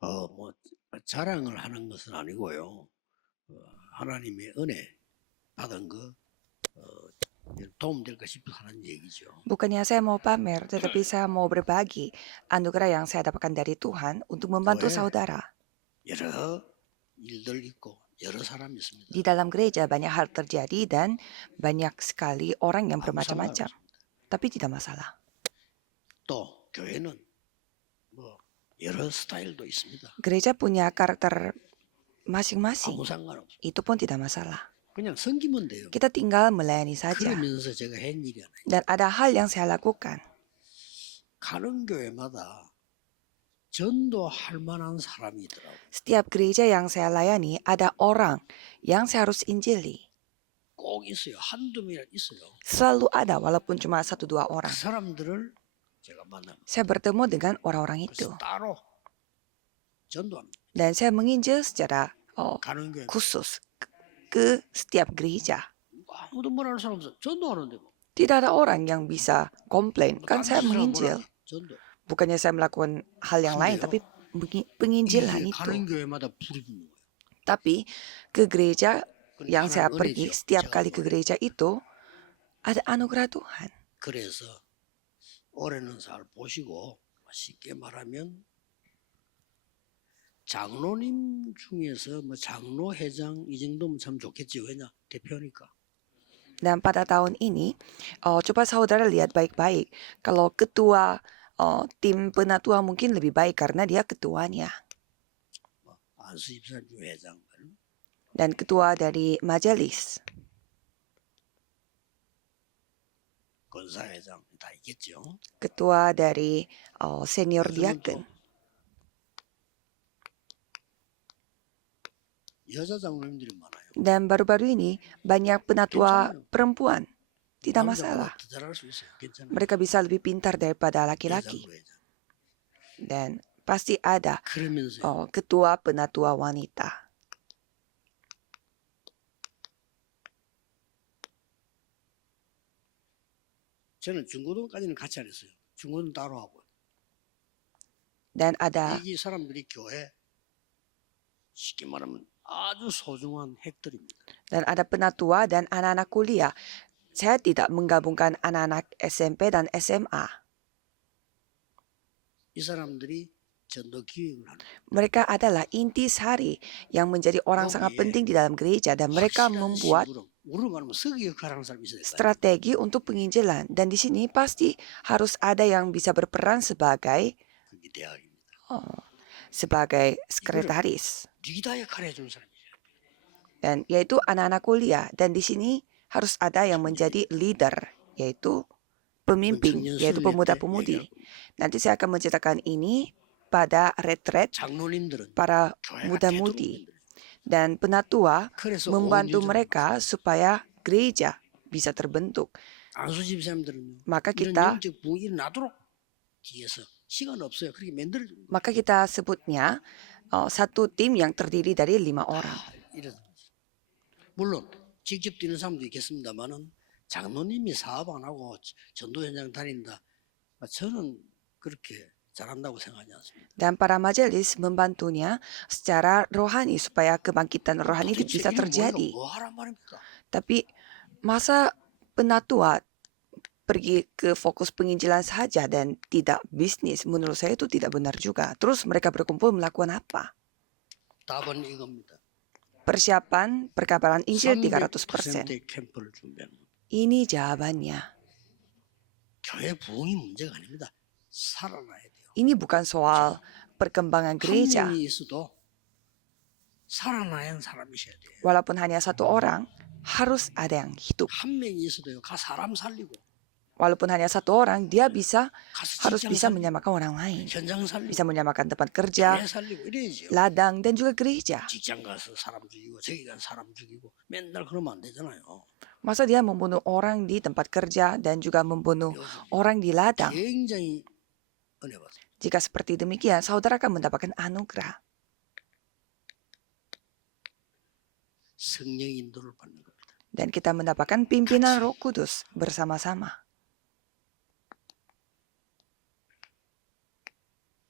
뭐 자랑을 하는 것은 아니고요. 하나님의 은혜 받은 거 도움될까 싶어 하는 얘기죠. Bukannya saya mau pamer, tetapi saya mau berbagi anugerah yang saya dapatkan dari Tuhan untuk membantu 교회 saudara. 여러 일들 있고 여러 사람이 있습니다. Di dalam gereja banyak hal terjadi dan banyak sekali orang yang 아무 bermacam-macam. 상관없습니다. Tapi tidak masalah. 또 교회는 뭐 여러 스타일도 있습니다. Gereja punya karakter masing-masing. 아무 상관없습니다. Itu pun tidak masalah. 그냥 섬기면 돼요. Kita tinggal melayani saja. 그러면서 제가 한 일이 하나. Dan ada hal yang saya lakukan. 가는 교회마다 전도할 만한 사람이 있더라고요. Setiap gereja yang saya layani ada orang yang saya harus injili. 꼭 있어요. 한두 명 있어요. Selalu ada walaupun cuma 1-2 그 orang. 사람들을 제가 만납니다. Saya bertemu dengan orang-orang itu. 그래서 따로 전도합니다. Dan saya menginjil secara 가는 교회 khusus ke setiap gereja. 아무도 뭐라 할 사람 없어. 전도하는데 뭐. Tidak ada orang yang bisa komplain. Kan saya 딴 사람 menginjil. 뭐라 전도. Bukannya saya melakukan hal yang lain, tapi penginjilan 이게 itu. 가는 교회마다 불이 붙는 거예요. Tapi ke gereja yang saya 하나님 pergi, 은혜죠. setiap 제가 kali ke 보기에. gereja itu ada anugerah Tuhan. 그래서 올해는 잘 보시고 쉽게 말하면 장로님 중에서 뭐 장로 회장 이 정도면 참 좋겠지. 왜냐 대표니까. Dan pada tahun ini, coba saudara lihat baik-baik. Kalau ketua tim penatua mungkin lebih baik karena dia ketuanya. 뭐 안수 집사님 회장 Dan ketua dari majelis. 권사 회장 다 있겠죠. Ketua dari senior 요즘은 diaken. 또 여자 장로님들이 많아요. Dan baru-baru ini banyak penatua perempuan. Tidak masalah. 남자보다 더 잘할 수 있어요. 괜찮아요. Mereka bisa lebih pintar daripada laki-laki. 여장로 회장. Dan pasti ada 그러면서 ketua penatua wanita. 저는 중고등까지는 같이 안 했어요. 중고등 따로 하고. Dan ada 이 사람들이 교회 쉽게 말하면 아주 소중한 핵들입니다. dan ada penatua dan anak-anak kuliah. Saya tidak menggabungkan anak-anak SMP dan SMA. 이 사람들이 전도 기획을 하는 Mereka adalah intisari yang menjadi orang sangat penting di dalam gereja dan mereka 확실한 membuat 심부름. 우리로 말하면 서기 역할을 하는 사람이 있어야 될까요? strategi untuk penginjilan. Dan di sini pasti harus ada yang bisa berperan sebagai 그게 대학입니다. sebagai sekretaris. 리더 역할을 해주는 사람이죠. Dan yaitu anak-anak kuliah. Dan di sini harus ada yang menjadi leader, yaitu pemimpin, yaitu pemuda-pemudi. Nanti saya akan menceritakan ini pada retret 장로님들은 para 교회가 muda-mudi. 되도록 Dan penatua 그래서 membantu 오인율 mereka supaya gereja bisa terbentuk. 안수 집사님들은 Maka 이런 kita 영적 부흥이 일어나도록 뒤에서 시간 없어요. 그렇게 만들어 maka kita sebutnya satu tim yang terdiri dari 5 orang. 이런 물론 직접 뛰는 사람도 있겠습니다만은 장로님이 사업 안 하고 전도 현장 다닌다. 저는 그렇게 잘한다고 생각하지 않습니다. Dan para majelis membantunya secara rohani supaya kebangkitan rohani itu bisa terjadi. 뭐 하란 말입니까? Tapi masa penatua pergi ke fokus penginjilan saja dan tidak bisnis, menurut saya itu tidak benar juga. Terus mereka berkumpul melakukan apa? 답은 이겁니다. Persiapan perkabaran Injil 300%. 300%의 캠프를 준비하는 겁니다. Ini jawabannya. 교회 부흥이 문제가 아닙니다. 살아나야 돼요. Ini bukan soal perkembangan 한 gereja. 명이 있어도 살아나야 하는 사람이셔야 돼요. Walaupun hanya satu orang, harus ada yang hidup. 한 명이 있어도요. 가 사람 살리고 Walaupun hanya satu orang, dia harus 직장 bisa 살리고 menyamakan orang lain. 현장 살리고 Bisa menyamakan tempat kerja, 교회 살리고 이래야죠. ladang, dan juga gereja. 직장 가서 사람 죽이고 저기 가서 사람 죽이고 맨날 그러면 안 되잖아요. Masa dia membunuh orang di tempat kerja dan juga membunuh orang di ladang? 굉장히 은혜 받아요. Jika seperti demikian, saudara akan mendapatkan anugerah. 성령 인도를 받는 겁니다. Dan kita mendapatkan pimpinan Roh Kudus bersama-sama.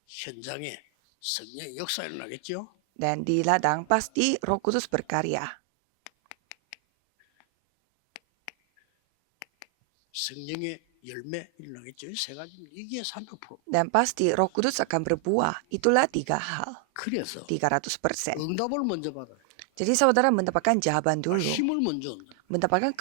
현장에 성령의 역사 일어나겠죠. Dan di ladang pasti Roh Kudus berkarya. 성령의 열매 일어나겠죠. 세 가지 이게 300%. Dan pasti Roh Kudus akan berbuah. Itulah 3 hal. 그래서 300%. 응답을 먼저 받아요. Jadi saudara mendapatkan jawaban 아, dulu. 힘을 먼저 얻는다. Mendapatkan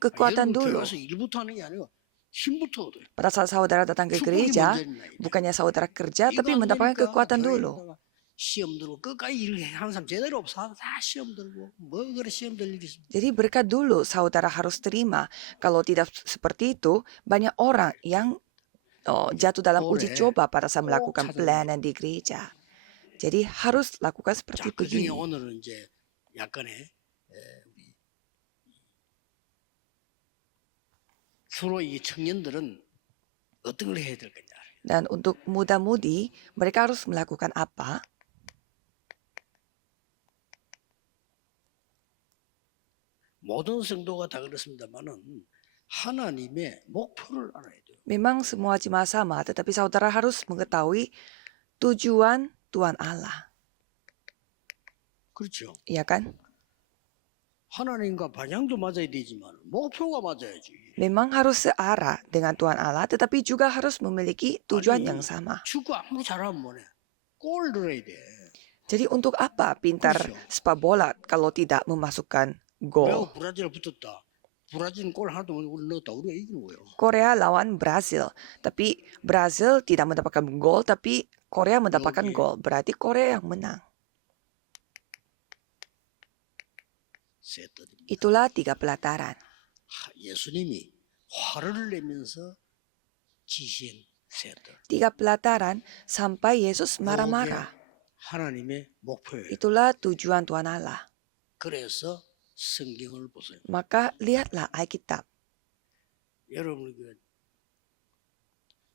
kekuatan 여러분 교회 dulu. 와서 일부터 하는 게 아니고 힘부터 얻어요. Pada saat saudara datang ke 축복이 gereja, 먼저 일어나야 돼. bukannya saudara kerja, 이거 tapi 안 mendapatkan 되니까 kekuatan 교회에 dulu. 있다가 시험 들고 끝까지 일을 하는 사람 제대로 없어. 다 시험 들고 뭐 그래 시험 들 일이 있습니다. Jadi berkat dulu saudara harus terima. Kalau tidak seperti itu, banyak orang yang jatuh dalam uji 올해 coba pada saat 꼭 melakukan 찾아내요. pelayanan di gereja. Jadi harus lakukan 자, seperti 그중에 begini. 오늘은 이제 약간의 우리 주로 이 청년들은 어떤 걸 해야 될 거냐. Dan untuk muda-mudi, mereka harus melakukan apa? 모든 성도가 다 그렇습니다만은 하나님의 목표를 알아야 돼요. Memang semua jemaat sama, tetapi saudara harus mengetahui tujuan Tuhan Allah. 그렇죠. Iya kan? 하나님과 방향도 맞아야 되지만 목표가 맞아야지. Memang harus searah dengan Tuhan Allah, tetapi juga harus memiliki tujuan 아니, yang sama. 축구 아무리 잘하면 뭐네. 골 넣어야 돼. Jadi untuk apa pintar 그렇죠. sepak bola kalau tidak memasukkan gol? 우리하고 브라질 붙었다. 브라질은 골 하나도 못 넣었다. 우리가 이기는 거예요. Korea lawan Brazil, tapi Brazil tidak mendapatkan gol, tapi Korea mendapatkan 여기에. gol. Berarti Korea yang menang. 세트입니다. Itulah 3 pelataran. 예수님이 화를 내면서 지신 세트. 3 pelataran sampai Yesus marah-marah. 하나님의 목표예요. Itulah tujuan Tuhan Allah. 그래서 성경을 보세요. Maka lihatlah Alkitab. 여러분 그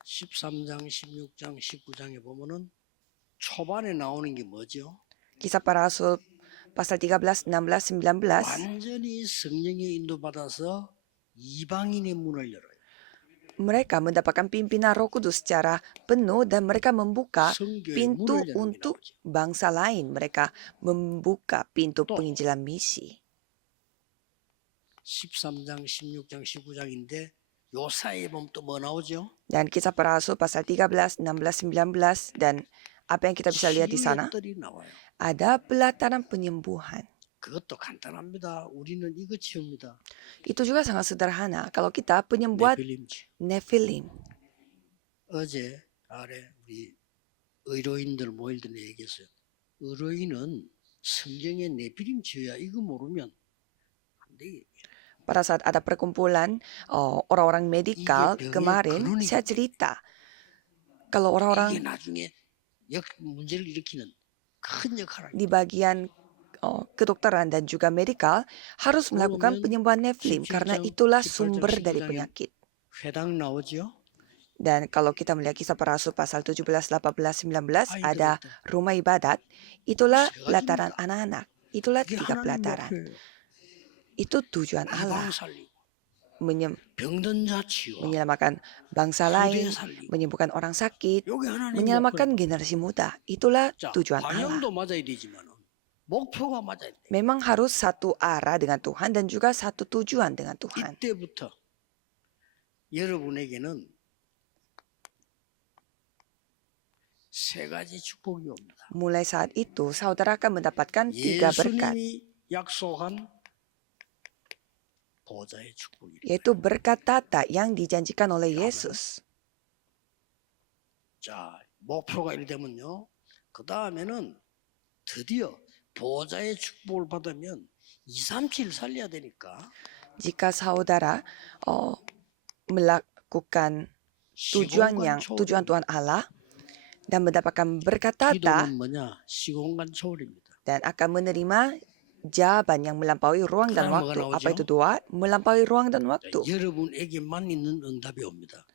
13장, 16장, 19장에 보면은 초반에 나오는 게 뭐죠? Kisah para Rasul pasal 13, 16, 19. 완전히 성령의 인도받아서 이방인의 문을 열어요. Mereka mendapatkan pimpinan Roh Kudus secara penuh dan mereka membuka 성교의 pintu 문을 여는 게 untuk 나오죠. bangsa lain. Mereka membuka pintu 또. penginjilan misi. 13장, 16장, 19장인데 요 사이에 보면 또 뭐 나오죠? Dan kisah para Rasul pasal 13, 16, 19 dan apa yang kita bisa lihat di sana? 치유들이 나와요. Ada pelataran penyembuhan. 그것도 간단합니다. 우리는 이거 치웁니다. Itu juga sangat sederhana. Kalau kita penyembuhan 네필림치. Nephilim. 어제 아래 우리 의료인들 모일 때 얘기했어요. 의료인은 성경의 네필림 치유야. 이거 모르면 안 돼. Pada saat ada perkumpulan orang-orang medikal 병의 kemarin, 근원이- saya cerita. Kalau 이게 orang-orang 나중에 문제를 일으키는 큰 역할을 di bagian kedokteran dan juga medikal harus melakukan 그러면 penyembuhan Nephilim 17장, karena itulah 18장, sumber dari 19장에 penyakit. 회당 나오죠. Dan kalau kita melihat kisah para rasul pasal 17, 18, 19 아이들 ada 있다. rumah ibadat, itulah 세 pelataran 가지입니다. anak-anak. Itulah 이게 3 하나님 pelataran. 목표예요. Itu tujuan 이방 Allah, 살리고 병든 자 치유. menyelamatkan bangsa 후대 lain, 살리고. menyembuhkan orang sakit, 여기 하나님 menyelamatkan 목표예요. generasi muda. Itulah 자, tujuan Allah. 방향도 맞아야 되지만 목표가 맞아야 돼. Memang harus satu arah dengan Tuhan dan juga satu tujuan dengan Tuhan. 이때부터 여러분에게는 세 가지 축복이 옵니다. Mulai saat itu, saudara akan mendapatkan 3 berkat, 예수님이 약속한 보좌의 축복이. yaitu berkat tata yang dijanjikan oleh Yesus. 자, 목표가 이되면요. 그 다음에는 드디어 보좌의 축복을 받으면 2, 3, 7 살려야 되니까 Jika saudara melakukan tujuan Tuhan Allah dan mendapatkan berkat tata 기도는 뭐냐? 시공간 초월입니다. dan akan menerima jawaban yang melampaui ruang dan Keramat waktu. naujau. Apa itu doa? Melampaui ruang dan waktu. 여러분에게만 있는 응답이 옵니다.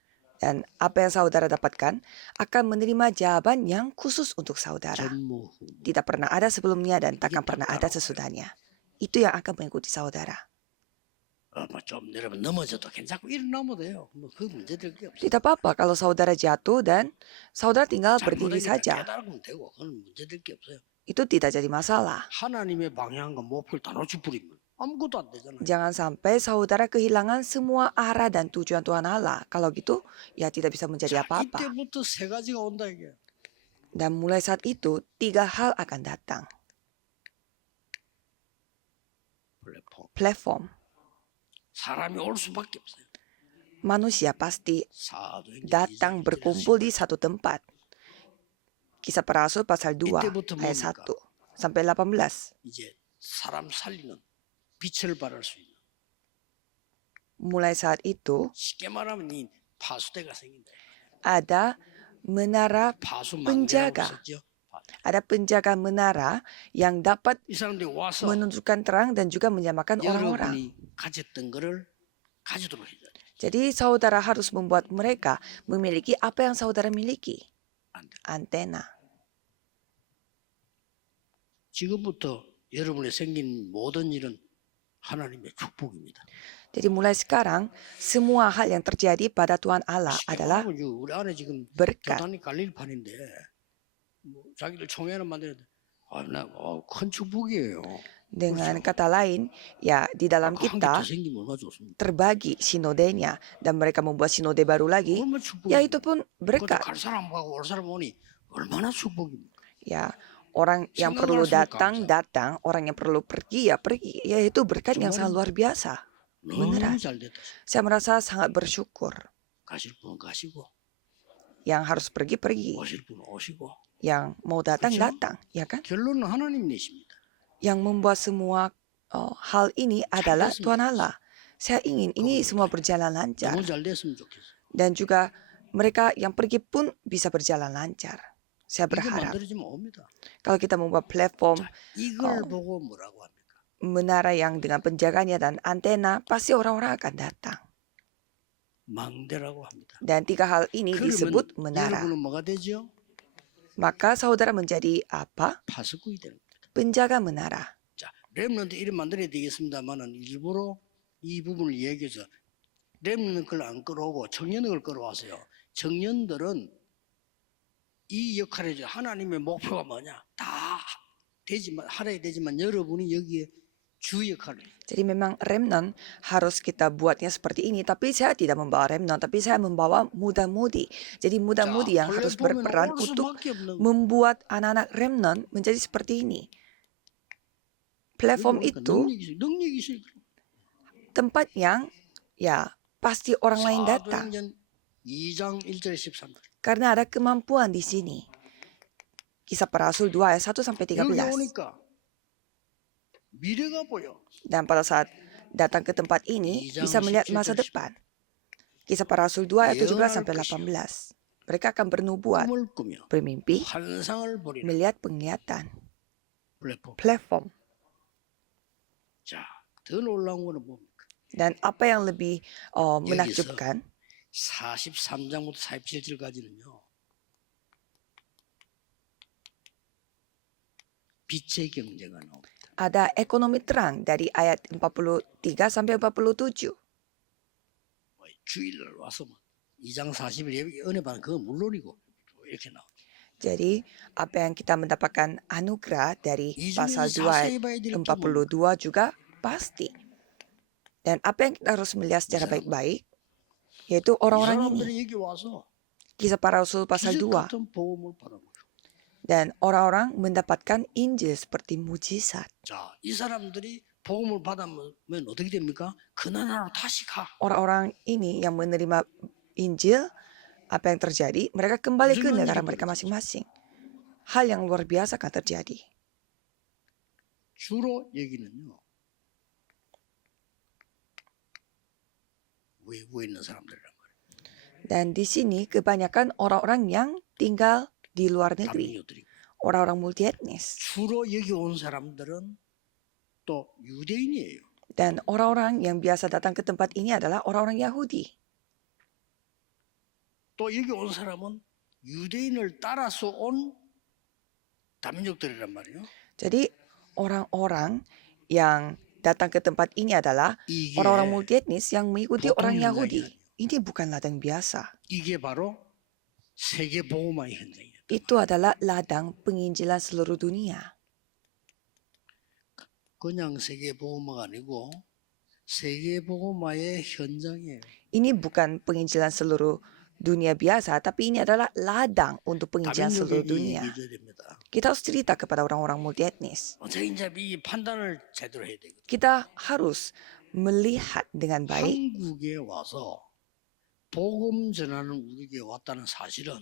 Dan apa yang saudara dapatkan akan menerima jawaban yang khusus untuk saudara. 전무후. Tidak pernah ada sebelumnya dan takkan pernah ada sesudahnya. Itu yang akan mengikuti saudara. 뭐좀 내려면 넘어져도 괜찮고 일어나면 돼요. 뭐 그 문제 될 게 없어요. Tidak apa kalau saudara jatuh dan saudara tinggal berdiri 잘못하니까 saja. 깨달으면 되고 그건 문제 될 게 없어요. Itu tidak jadi masalah. 하나님의 방향과 목표를 다 놓쳐버리면 아무것도 안 되잖아요. Jangan sampai saudara kehilangan semua arah dan tujuan Tuhan Allah. Kalau gitu, ya tidak bisa menjadi 자, apa-apa. 이때부터 세 가지가 온다 이게. Dan mulai saat itu, 3 hal akan datang. 플랫폼. Platform. 사람이 올 수밖에 없어요. Manusia pasti 사도행전 datang 2장 berkumpul di satu tempat. Kisah para Rasul pasal 2 이때부터 ayat 뭡니까? 1 sampai 18. 이제 사람 살리는 빛을 발할 수 있는. Mulai saat itu, 쉽게 말하면 이 파수대가 생긴다. ada menara 파수 penjaga. 망대라고 썼죠. Ada penjaga menara yang dapat 이 사람들이 와서 menunjukkan terang dan juga menyamakan orang-orang. 여러분이 가졌던 거를 가지도록 해줘야 돼. Jadi saudara harus membuat mereka memiliki apa yang saudara miliki. Antena. 지금부터 여러분의 생긴 모든 일은 하나님의 축복입니다. Jadi mulai sekarang, semua hal yang terjadi pada Tuhan Allah adalah 우리 안에 지금 berkat. 교단이 갈릴 판인데 뭐 자기들 총회는 만들어야 돼. 큰 축복이에요. Dengan kata lain, ya di dalam 한개 kita 더 생기면 얼마나 좋습니까? terbagi sinodenya dan mereka membuat sinode baru lagi, 얼마나 축복이. ya itu pun 그것도 berkat. 갈 사람 가고 올 사람 오니 얼마나 축복입니까? Ya, orang yang perlu datang, orang yang perlu pergi, ya pergi. Ya itu berkat yang sangat luar biasa. 너무 beneran. 잘 됐다. Saya merasa sangat bersyukur. 가실 분은 가시고 Yang harus pergi, pergi. 오실 분은 오시고 Yang mau datang, 그렇죠? datang. Ya kan? 결론은 하나님 내십니다. Yang membuat semua hal ini adalah 됐으면 Tuhan Allah. Saya ingin ini semua berjalan lancar. 너무 잘 됐으면 좋겠어요. Dan juga mereka yang pergi pun bisa berjalan lancar. Saya 이게 berharap. 만들어지면 옵니다. Kalau kita membuat platform 자, 이걸 보고 뭐라고 합니까? menara yang dengan penjaganya dan antena, pasti orang-orang akan datang. 망대라고 합니다. Dan 3 hal ini 그러면 disebut menara. 여러분은 뭐가 되죠? Maka saudara menjadi apa? 파수꾼이 되는 겁니다. Penjaga menara. 자, 렘넌트 이름 만들어야 되겠습니다만은 일부러 이 부분을 얘기해서 렘넌트 걸 안 끌어오고 청년을 걸 끌어와서요. 청년들은 이 역할을 해줘. 하나님의 목표가 뭐냐? 다 되지만 하려야 되지만 여러분이 여기에 주 역할을 해요. Jadi memang remnant harus kita buatnya seperti ini. Tapi saya tidak membawa remnant, tapi saya membawa muda-mudi. Jadi muda-mudi yang harus berperan untuk membuat anak-anak remnant menjadi seperti ini. Platform itu tempat yang ya pasti orang lain datang. 2장 1절 13절. Karena ada kemampuan di sini. Kisah para Rasul 2 ayat 1 sampai 13. 여기 오니까 미래가 보여. Dan pada saat datang ke tempat ini bisa melihat masa depan. Kisah para Rasul 2 ayat 17 sampai 18. Mereka akan bernubuat, 꿈을 꾸며 bermimpi, 환상을 보리라. melihat penglihatan. 플랫폼. Platform. 자, 더 놀라운 거는 뭡니까? Dan apa yang lebih menakjubkan, 43장부터 47절까지는요. 빛의 경제가 나옵니다. ada ekonomi terang dari ayat 43 sampai 47. 주일날 와서 2장 40일 은혜 받는 그건 물론이고 이렇게 나옵니다. Jadi apa yang kita mendapatkan anugerah dari 이 pasal 중에서 2 자세히 봐야 될 게 뭡니까? 42 juga pasti. Dan apa yang kita harus melihat secara baik-baik, yaitu 이 orang-orang ini. 사람들이 여기 와서 Kisah para Rasul pasal 기적 2. 같은 복음을 받아보죠. Dan orang-orang mendapatkan Injil seperti mujizat. 자, 이 사람들이 복음을 받으면 어떻게 됩니까? 그 나라로 다시 가. Orang-orang ini yang menerima Injil, apa yang terjadi? Mereka kembali ke negara mereka masing-masing. Hal yang luar biasa akan terjadi. 주로 여기는요. 외국에 있는 사람들이란 말이에요. Dan di sini kebanyakan orang-orang yang tinggal di luar negeri. 남미교들이. Orang-orang multietnis. 주로 여기 온 사람들은 또 유대인이에요. Dan orang-orang yang biasa datang ke tempat ini adalah orang-orang Yahudi. 또 여기 온 사람은 유대인을 따라서 온 다민족들이란 말이에요. Jadi orang-orang yang datang ke tempat ini adalah 이게 orang-orang multietnis yang mengikuti 보통 orang 현장이 Yahudi. 아니에요. Ini bukan ladang biasa. 이게 바로 세계 복음화의 현장이에요. Itu adalah ladang penginjilan seluruh dunia. 그냥 세계 복음화가 아니고 세계 복음화의 현장이에요. Ini bukan penginjilan seluruh dunia biasa, tapi ini adalah ladang untuk penginjilan seluruh 다민족에게 dunia. 얘기해줘야 됩니다. Kita harus cerita kepada orang-orang multietnis. 어떻게 이제 이 판단을 제대로 해야 되거든요. Kita harus melihat dengan baik. 한국에 와서 복음 전하는 우리에게 왔다는 사실은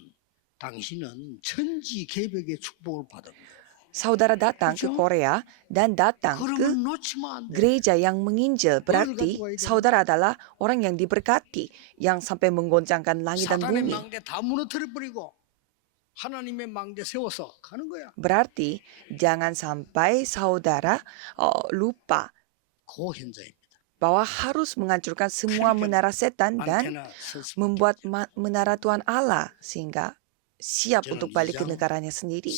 당신은 천지 개벽의 축복을 받은 거예요. Saudara datang ke 그죠? Korea dan datang ke 그러면 놓치면 안 돼. gereja yang menginjil. Berarti saudara adalah orang yang diberkati, yang sampai menggoncangkan langit dan 사단의 bumi. 망대 다 무너뜨려 버리고 하나님의 망대 세워서 가는 거야. Berarti jangan sampai saudara lupa 그 현장입니다. bahwa harus menghancurkan semua menara setan dan 안테나 섰습니다. membuat menara Tuhan Allah sehingga siap 저는 untuk balik ke 이장 negaranya sendiri.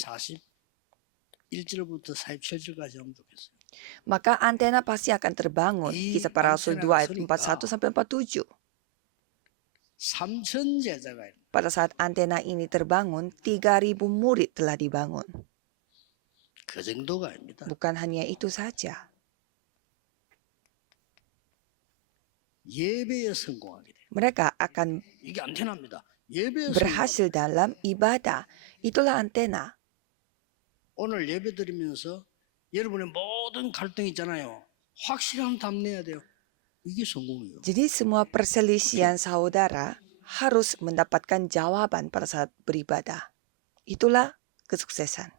41절부터 47절까지 하면 좋겠어요. Maka antena pasti akan terbangun. 이 Kisah para Rasul 2 ayat 안테나가 41 sampai 47. 3천 제자가 있는 Pada saat antena ini terbangun, 3.000 murid telah dibangun. 그 정도가 아닙니다. Bukan hanya itu saja. 예배에 성공하게 돼요. Mereka akan 이게 안테나입니다. 예배에 berhasil dalam ibadah. Itulah antena. 오늘 예배 드리면서 여러분의 모든 갈등 있잖아요. 확실한 답 내야 돼요. 이게 성공이에요. Jadi semua perselisihan saudara harus mendapatkan jawaban pada saat beribadah. Itulah kesuksesan.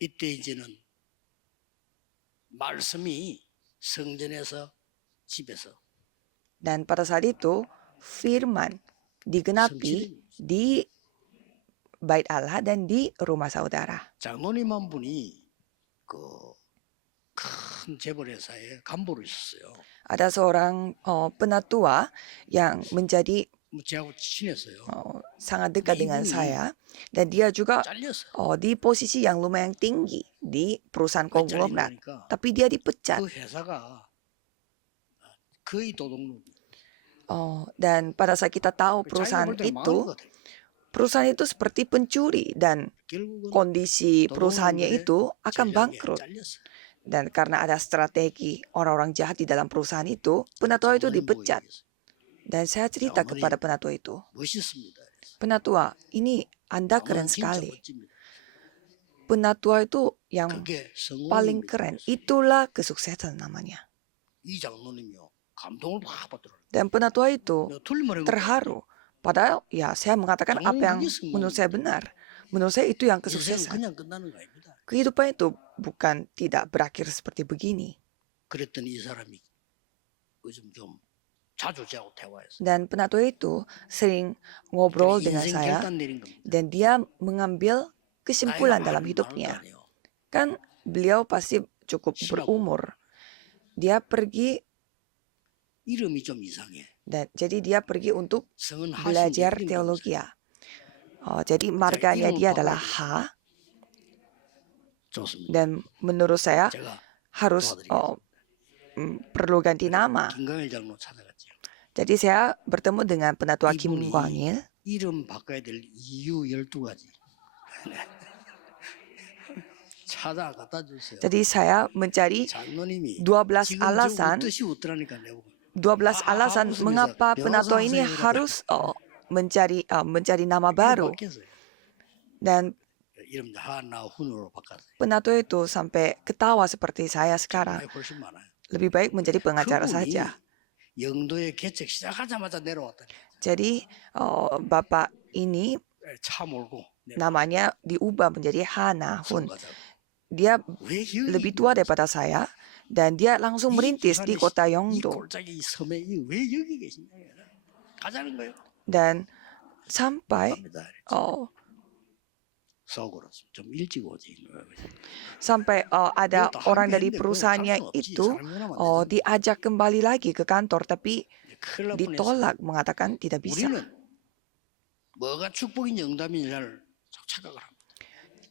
이때 이제는 말씀이 성전에서 집에서 Dan pada saat itu firman digenapi di bait Allah dan di rumah saudara. 장로님 한 분이 그 큰 재벌회사에 간부로 있었어요. Ada seorang penatua yang menjadi 저하고 친했어요. sangat dekat dengan 이분이 saya dan dia juga 잘렸어요. di posisi yang lumayan tinggi di perusahaan 왜 konglomerat. 잘리냐니까 Tapi dia dipecat. 그 회사가 거의 도둑놈. Dan pada saat kita tahu 자기가 perusahaan 볼 때는 망한 itu, 것 같아요. perusahaan itu seperti pencuri dan 결국은 kondisi perusahaannya 도둑놈들의 itu akan 제자에게 bangkrut. 잘렸어요. Dan karena ada strategi orang-orang jahat di dalam perusahaan itu, penatua itu 장로님 보고 dipecat. 얘기했어요. Dan saya cerita 장로님 kepada penatua itu, 멋있습니다. 그래서. penatua, ini Anda keren 장로는 진짜 sekali. 멋집니다. Penatua itu yang 그게 paling 성공입니다. keren. Itulah kesuksesan namanya. 이 장로님이요 감동을 확 받더라고요. Dan penatua itu 내가 틀린 말 해볼까? terharu. Padahal ya saya mengatakan apa yang menurut saya benar. Menurut saya itu yang 인생은 kesuksesan. 그냥 끝나는 거 아닙니다. Kehidupan itu bukan tidak berakhir seperti begini. 그랬더니 이 사람이 요즘 좀 자주 저하고 대화했어요. Dan penatua itu sering ngobrol dengan 인생 saya 결단 내린 겁니다. dan dia mengambil kesimpulan 나이가 dalam 많은 hidupnya. 것도 아니에요. Kan beliau pasti cukup 심하고. berumur. Dia pergi 이름이 좀 이상해. dan jadi dia pergi untuk 성은 belajar 하신 teologi. Jadi marganya 이름을 dia 바꿔야 adalah 돼요. H 좋습니다. dan menurut saya 제가 harus perlu ganti nama. 김강일 장로 찾아갔죠. Jadi saya bertemu dengan penatua Kim 이분이 Kwang-il. 이름 바꿔야 될 이유 12가지. 찾아 갖다 주세요. Jadi saya mencari 장로님이 12 지금 alasan 저 뜻이 웃더라니까 내가. 12 alasan 무슨 mengapa bisa? penatua 변호사 ini 선생님이라고. harus mencari nama baru. 바뀌었어요. Dan 이름 하나훈으로 바꿨어요. penatua itu sampai ketawa seperti saya sekarang. 정말 훨씬 많아요. Lebih baik menjadi pengacara 그분이 saja. 영도의 개척 시작하자마자 내려왔다니. Jadi bapak ini 차 몰고 namanya diubah menjadi Hana Hun. 가자고. Dia 왜 여기 lebih tua daripada saya dan dia langsung merintis di kota 이 Yeongdo. 골짜기 이 섬에 왜 여기 계시냐? 가자는 거예요. Dan sampai 갑니다. 속으로 좀 일찍 오지. sampai ada 그것도 orang 한게 dari 있는데 그건 perusahaannya 갈 수는 없지. itu 사람이 원하면 안 되잖아. diajak kembali lagi ke kantor tapi 큰일 날 뻔했어. ditolak mengatakan tidak bisa. 우리는 뭐가 축복인지 응답인지 잘 착각을 합니다.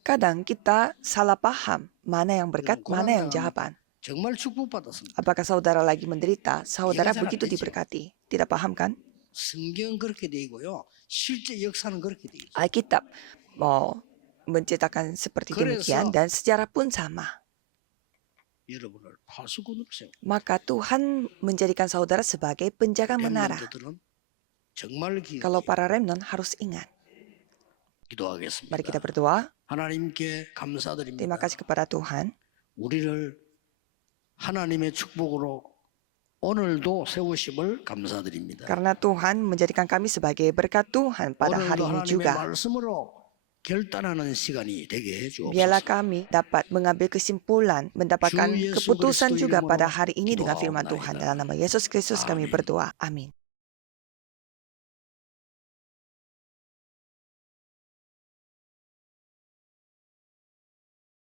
Kadang kita salah paham mana yang berkat, mana yang jawaban. 정말 축복받았습니다. Apakah saudara lagi menderita? Saudara Iya, begitu iya. diberkati. Tidak paham kan? 성경 그렇게 돼 있고요. 실제 역사는 그렇게 돼 있어요. Alkitab mau menceritakan seperti demikian dan sejarah pun sama. 여러분을 파수꾼으로 세워. Maka Tuhan menjadikan saudara sebagai penjaga menara. 렘넌트들은 정말 Kalau 기억해요. para remnant harus ingat. 기도하겠습니다. Mari kita berdoa. 하나님께 감사드립니다. Terima kasih kepada Tuhan. 우리를 하나님의 축복으로 오늘도 세우심을 감사드립니다. Karena Tuhan menjadikan kami sebagai berkat Tuhan pada hari 오늘도 ini 하나님의 juga. 말씀으로 결단하는 시간이 되게 Biarlah 해주옵소서. kami dapat mengambil kesimpulan, mendapatkan 주 예수 keputusan 그리스도 juga pada 이름으로 hari ini dengan firman 기도하옵나이다. Tuhan. Dalam nama Yesus Kristus kami berdoa. Amin.